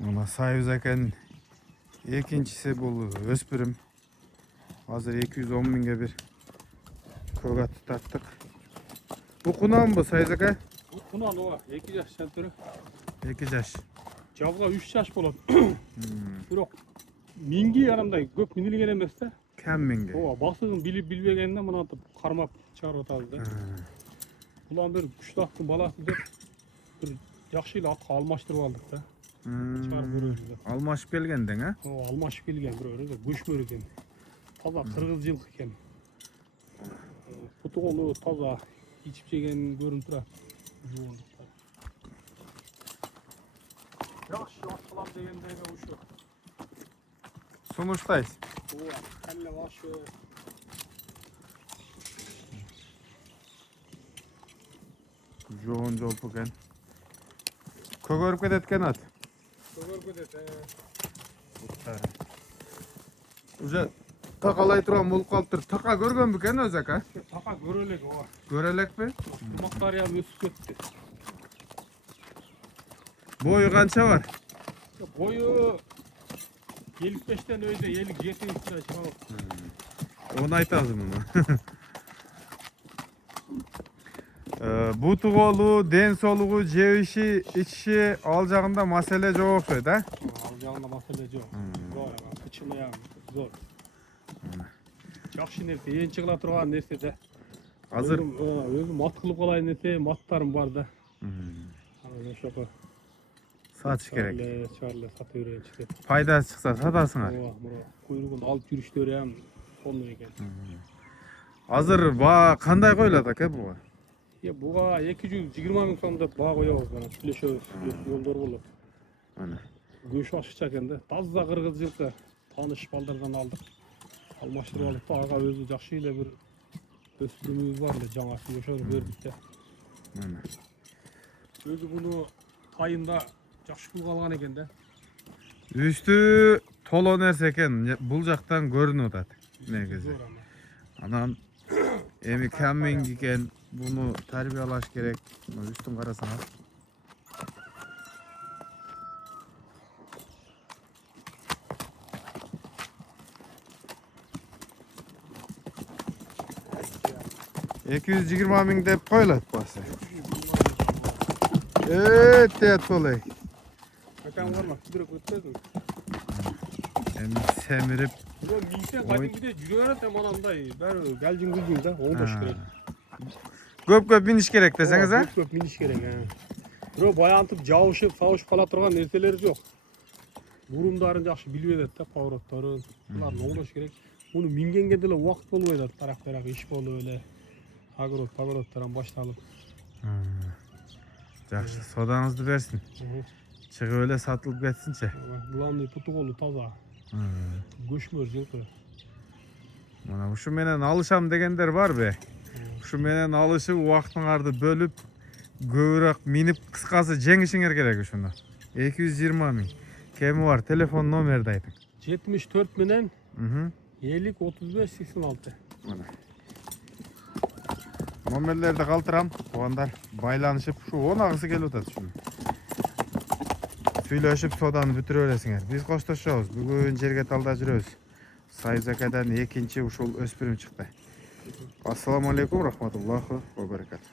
Muna Sayız ekan ikincisi bu öspürüm. Hazır 210 mingge bir kögat tattık. Bu kunan bu Sayız aka? Bu kunan o 2 yaş şentörü. 2 yaş. Javga 3 yaş болады. Бирок минги ярымдай көп минилген эмес да. Kam mingge. Ооба, басыгын билип билбегенде мынантип кармап чыгарып атабыз да. Улам бир күчтактын баласы деп бир жакшы эле атка алмаштырып алдык да. Чыгарып беребиз деп. Almaşıp gelgendin ha? Ооба, алмашып келген бирөө да, көчмөр экен. Таза кыргыз жылкы экен. Буту колу таза, ичип жеген көрүнүп турат. Жакшы аткылам дегендеги ушу. Сунуштайсыз. Ооба, калле башы. Жоğun jolpu ekan. Kөгөрүp кететкен at. Көгөрүп кетет. Уже такалай турган болуп калыптыр. Така көргөнбү экен өзү aka? Така көрө элек ооба. Көрө элекпи? Тумактары ham өсүп кетти. Boyu kança var? Boyu 55'ten öyle 57'ye çıkıyor. Onu aytazım bunu. Butu kolu, den soluğu, cevişi, içişi alacağında mesele çok okşaydı ha? Alacağında mesele yok. Zor ama kıçını ya zor. Жақсы нәрсе, ең шығыла тұрған нәрсе де. Hazır. Өзім ат қылып қалайын десе, аттарым бар да. Ошоко Satış gerek. Чарлы сатып үйренші деп. Faydası çıksa satasыңар. Куйругун алып жүрүштөрү ham сонун экен. Hazır кандай коюлат ака буга? Буга 220 миң сом деп баа коебуз, анан сүйлөшөбүз, жолдор болот. Ana. Көш ашыкча экен да. Таза кыргыз жылкы тааныш балдардан алдык. Алмаштырып алдык да, ага өзү жакшы эле бир өспүрүмүбүз бар эле жаңасы, ошону бердик да. Ana. Өзү муну тайында жакшы кылып алган экен да. Üstü tolo nerse eken bul jактан көрүнүп атат негизи. Анан эми каминг экен, буну тарбиялаш керек. Үстүн карасаңар. Эки жүз жыйырма миң деп коюлат басы. Тет болой. Акам барма, кидирек өтпөдүм. Эми семирип. Бирок минсен кадимгиде жүрө берет, анандай баары галжың да, оңдош керек. Көп миниш керек десеңиз а? Көп миниш керек. Бирок баягынтип жабышып, сабышып кала турган нерселери жок. Бурумдарын жакшы билип элет да, поворотторун. Буларды оңдош керек. Муну мингенге деле убакыт болбой атат, тарак-тарак иш болуп эле. Агрот, повороттордан башталып. Жакшы, содаңызды берсин. Чыгып эле сатылып кетсинчи. Главный путу колу таза. Көчмөр жылкы. Мына ушу менен алышам дегендер барбы? Ушу менен алышып убактыңарды бөлүп, көбүрөөк минип кыскасы жеңишиңер керек ушуну. 220 миң. Кеми бар? Телефон номерди айтың. 74 менен 50 35 86. Мына. Номерлерди калтырам. Туугандар байланышып, ушу онагысы келип атат ушуну. Сүйлөшүп соданы бүтүрө бересиңер. Биз коштошобуз. Бүгүн жерге талда жүрөбүз. Sayız akadan экинчи ушул өспүрүм чыкты. Ассаламу алейкум рахматуллахи ва баракатух.